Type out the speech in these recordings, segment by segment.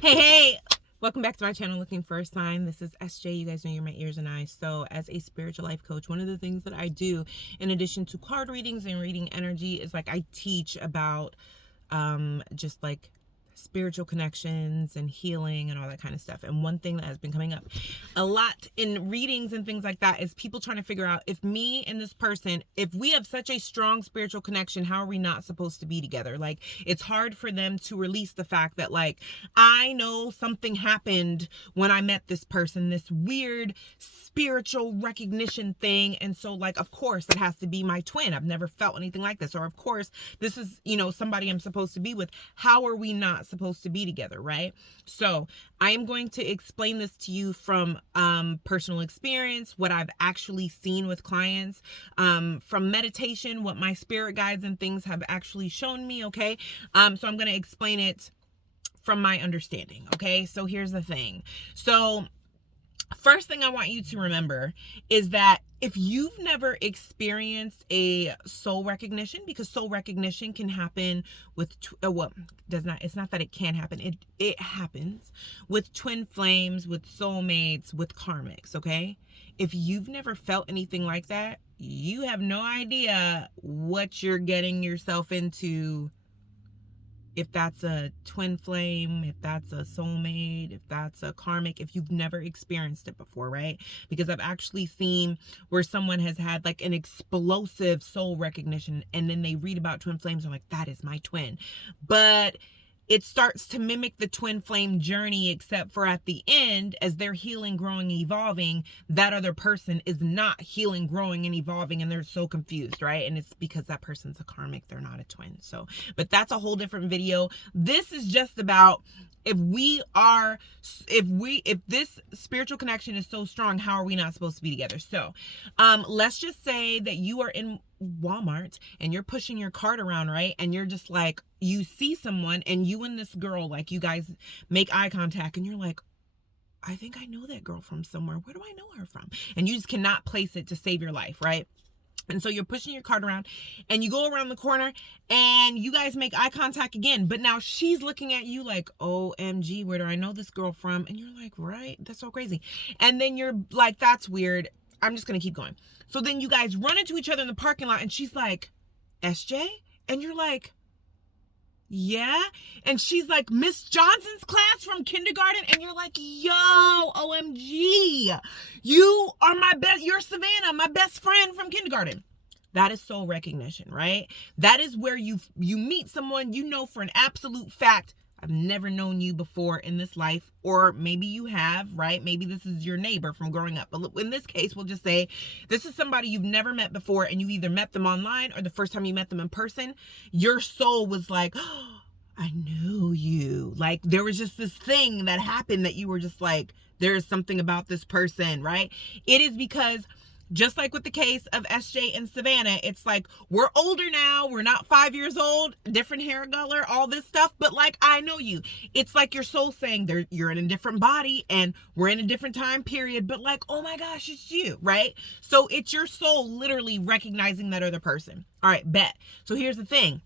Hey, welcome back to my channel, Looking for a Sign. This is SJ. You guys know you're my ears and eyes. So as a spiritual life coach, one of the things that I do in addition to card readings and reading energy is like I teach about just like spiritual connections and healing and all that kind of stuff. And one thing that has been coming up a lot in readings and things like that is people trying to figure out, if me and this person, if we have such a strong spiritual connection, how are we not supposed to be together? Like, it's hard for them to release the fact that, like, I know something happened when I met this person, this weird spiritual recognition thing. And so, like, of course it has to be my twin. I've never felt anything like this. Or of course this is, somebody I'm supposed to be with. How are we not supposed to be together, right? So I am going to explain this to you from personal experience, what I've actually seen with clients, from meditation, what my spirit guides and things have actually shown me. Okay. So I'm going to explain it from my understanding. Okay. So here's the thing. So first thing I want you to remember is that if you've never experienced a soul recognition, because soul recognition can happen with, it's not that it can happen, it happens with twin flames, with soulmates, with karmics, okay? If you've never felt anything like that, you have no idea what you're getting yourself into. If that's a twin flame, if that's a soulmate, if that's a karmic, if you've never experienced it before, right? Because I've actually seen where someone has had like an explosive soul recognition and then they read about twin flames and like, that is my twin. But it starts to mimic the twin flame journey, except for at the end, as they're healing, growing, evolving, that other person is not healing, growing, and evolving, and they're so confused, right? And it's because that person's a karmic, they're not a twin. So, but that's a whole different video. This is just about if this spiritual connection is so strong, how are we not supposed to be together? So, let's just say that you are in Walmart and you're pushing your cart around, right? And you're just like, you see someone and you and this girl, like, you guys make eye contact and you're like, I think I know that girl from somewhere. Where do I know her from? And you just cannot place it to save your life, right? And so you're pushing your cart around and you go around the corner and you guys make eye contact again. But now she's looking at you like, OMG, where do I know this girl from? And you're like, right, that's so crazy. And then you're like, that's weird. I'm just going to keep going. So then you guys run into each other in the parking lot and she's like, SJ? And you're like, yeah. And she's like, Miss Johnson's class from kindergarten. And you're like, yo, OMG, you are you're Savannah, my best friend from kindergarten. That is soul recognition, right? That is where you meet someone, for an absolute fact, I've never known you before in this life, or maybe you have, right? Maybe this is your neighbor from growing up. But in this case, we'll just say this is somebody you've never met before, and you either met them online or the first time you met them in person, your soul was like, oh, I knew you. Like, there was just this thing that happened that you were just like, there is something about this person, right? It is because, just like with the case of SJ and Savannah, it's like, we're older now. We're not 5 years old, different hair color, all this stuff. But like, I know you. It's like your soul saying you're in a different body and we're in a different time period. But like, oh my gosh, it's you, right? So it's your soul literally recognizing that other person. All right, bet. So here's the thing.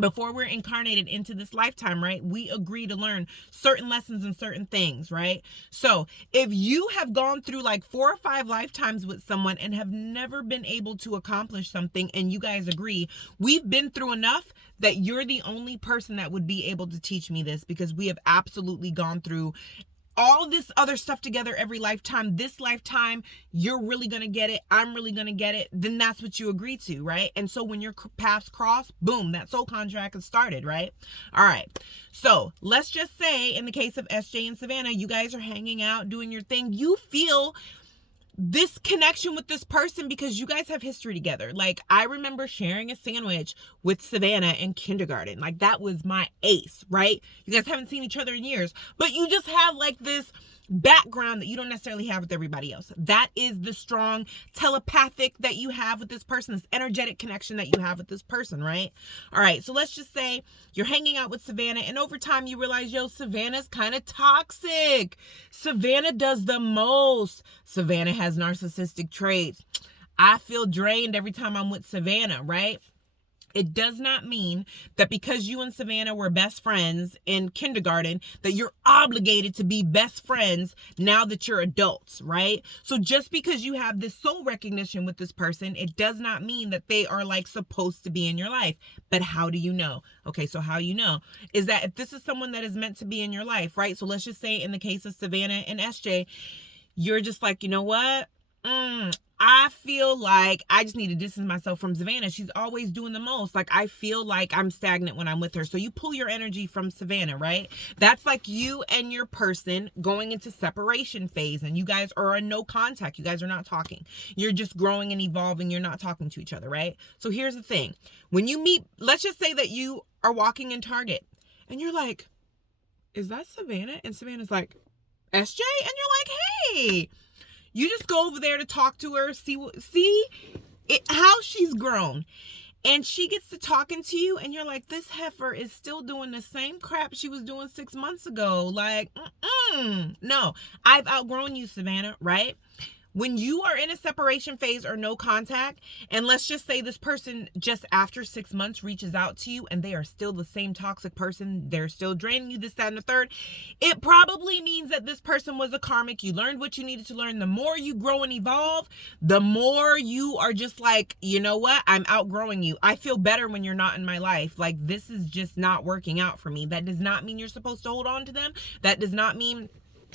Before we're incarnated into this lifetime, right, we agree to learn certain lessons and certain things, right? So if you have gone through like 4 or 5 lifetimes with someone and have never been able to accomplish something, and you guys agree, we've been through enough that you're the only person that would be able to teach me this, because we have absolutely gone through all this other stuff together every lifetime. This lifetime, you're really going to get it. I'm really going to get it. Then that's what you agree to, right? And so when your paths cross, boom, that soul contract is started, right? All right. So let's just say in the case of SJ and Savannah, you guys are hanging out, doing your thing. You feel this connection with this person because you guys have history together. Like, I remember sharing a sandwich with Savannah in kindergarten. Like, that was my ace, right? You guys haven't seen each other in years, but you just have like this background that you don't necessarily have with everybody else. That is the strong telepathic that you have with this person, this energetic connection that you have with this person, right? All right, so let's just say you're hanging out with Savannah, and over time you realize, yo, Savannah's kind of toxic. Savannah does the most. Savannah has narcissistic traits. I feel drained every time I'm with Savannah, right? It does not mean that because you and Savannah were best friends in kindergarten, that you're obligated to be best friends now that you're adults, right? So just because you have this soul recognition with this person, it does not mean that they are like supposed to be in your life. But how do you know? Okay, so how you know is that if this is someone that is meant to be in your life, right? So let's just say in the case of Savannah and SJ, you're just like, you know what? I feel like I just need to distance myself from Savannah. She's always doing the most. Like, I feel like I'm stagnant when I'm with her. So you pull your energy from Savannah, right? That's like you and your person going into separation phase, and you guys are in no contact. You guys are not talking. You're just growing and evolving. You're not talking to each other, right? So here's the thing. When you meet, let's just say that you are walking in Target and you're like, is that Savannah? And Savannah's like, SJ? And you're like, hey. You just go over there to talk to her, see how she's grown. And she gets to talking to you, and you're like, this heifer is still doing the same crap she was doing 6 months ago. Like, no, I've outgrown you, Savannah, right? When you are in a separation phase or no contact, and let's just say this person just after 6 months reaches out to you and they are still the same toxic person, they're still draining you, this, that, and the third, it probably means that this person was a karmic. You learned what you needed to learn. The more you grow and evolve, the more you are just like, you know what? I'm outgrowing you. I feel better when you're not in my life. Like, this is just not working out for me. That does not mean you're supposed to hold on to them. That does not mean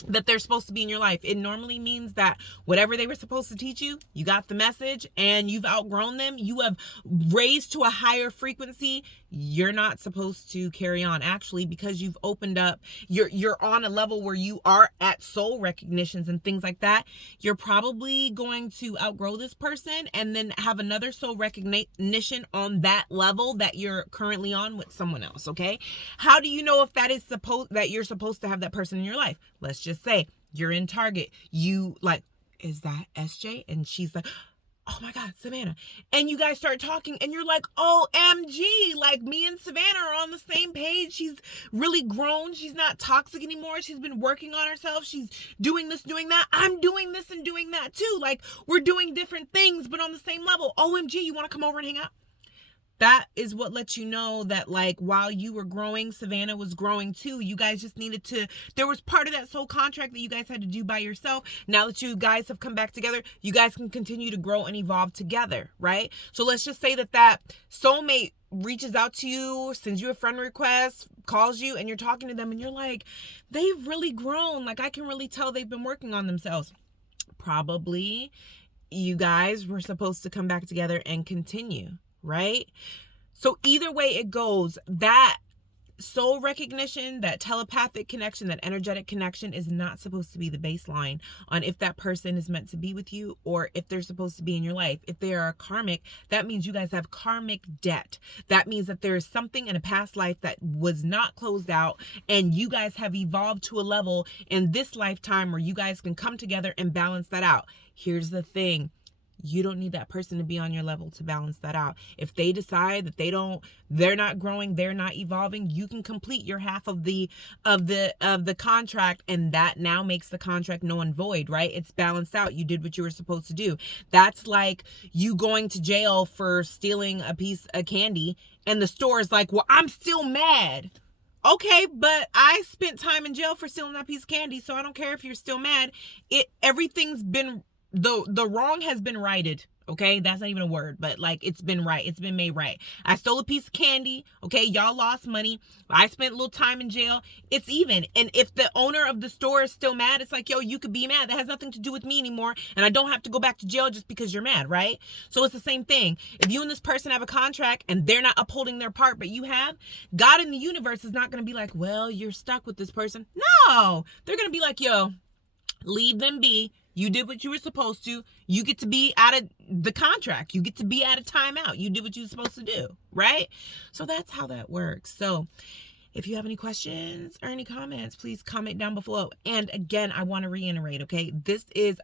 that they're supposed to be in your life. It normally means that whatever they were supposed to teach you, you got the message and you've outgrown them. You have raised to a higher frequency. You're not supposed to carry on, actually, because you've opened up. You're on a level where you are at soul recognitions and things like that. You're probably going to outgrow this person and then have another soul recognition on that level that you're currently on with someone else. Okay, how do you know if that is that you're supposed to have that person in your life? Let's just say you're in Target. You like, is that SJ? And she's like, oh my God, Savannah. And you guys start talking and you're like, OMG, like me and Savannah are on the same page. She's really grown. She's not toxic anymore. She's been working on herself. She's doing this, doing that. I'm doing this and doing that too. Like, we're doing different things, but on the same level. OMG, you want to come over and hang out? That is what lets you know that, like, while you were growing, Savannah was growing too. You guys just needed to, there was part of that soul contract that you guys had to do by yourself. Now that you guys have come back together, you guys can continue to grow and evolve together, right? So let's just say that soulmate reaches out to you, sends you a friend request, calls you, and you're talking to them and you're like, they've really grown. Like, I can really tell they've been working on themselves. Probably you guys were supposed to come back together and continue. Right? So either way it goes, that soul recognition, that telepathic connection, that energetic connection is not supposed to be the baseline on if that person is meant to be with you or if they're supposed to be in your life. If they are karmic, that means you guys have karmic debt. That means that there is something in a past life that was not closed out and you guys have evolved to a level in this lifetime where you guys can come together and balance that out. Here's the thing. You don't need that person to be on your level to balance that out. If they decide that they're not growing, they're not evolving, you can complete your half of the contract, and that now makes the contract null and void, right? It's balanced out. You did what you were supposed to do. That's like you going to jail for stealing a piece of candy, and the store is like, well, I'm still mad. Okay, but I spent time in jail for stealing that piece of candy, so I don't care if you're still mad. Everything's been the wrong has been righted. Okay, that's not even a word, but like, it's been right. It's been made right. I stole a piece of candy. Okay, y'all lost money. I spent a little time in jail. It's even. And if the owner of the store is still mad, it's like, yo, you could be mad. That has nothing to do with me anymore. And I don't have to go back to jail just because you're mad, right? So it's the same thing. If you and this person have a contract and they're not upholding their part, but you have, God in the universe is not going to be like, well, you're stuck with this person. No, they're going to be like, yo, leave them be. You did what you were supposed to. You get to be out of the contract. You get to be out of timeout. You did what you were supposed to do, right? So that's how that works. So if you have any questions or any comments, please comment down below. And again, I want to reiterate, okay? This is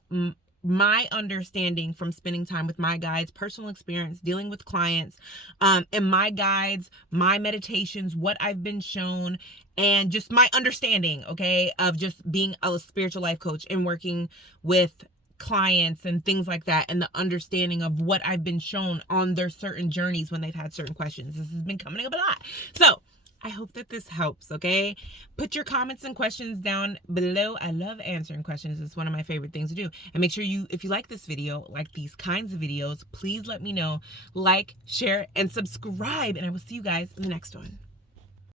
my understanding from spending time with my guides, personal experience, dealing with clients, and my guides, my meditations, what I've been shown, and just my understanding, okay, of just being a spiritual life coach and working with clients and things like that, and the understanding of what I've been shown on their certain journeys when they've had certain questions. This has been coming up a lot. So I hope that this helps, okay? Put your comments and questions down below. I love answering questions. It's one of my favorite things to do. And make sure you, if you like this video, like these kinds of videos, please let me know. Like, share, and subscribe. And I will see you guys in the next one.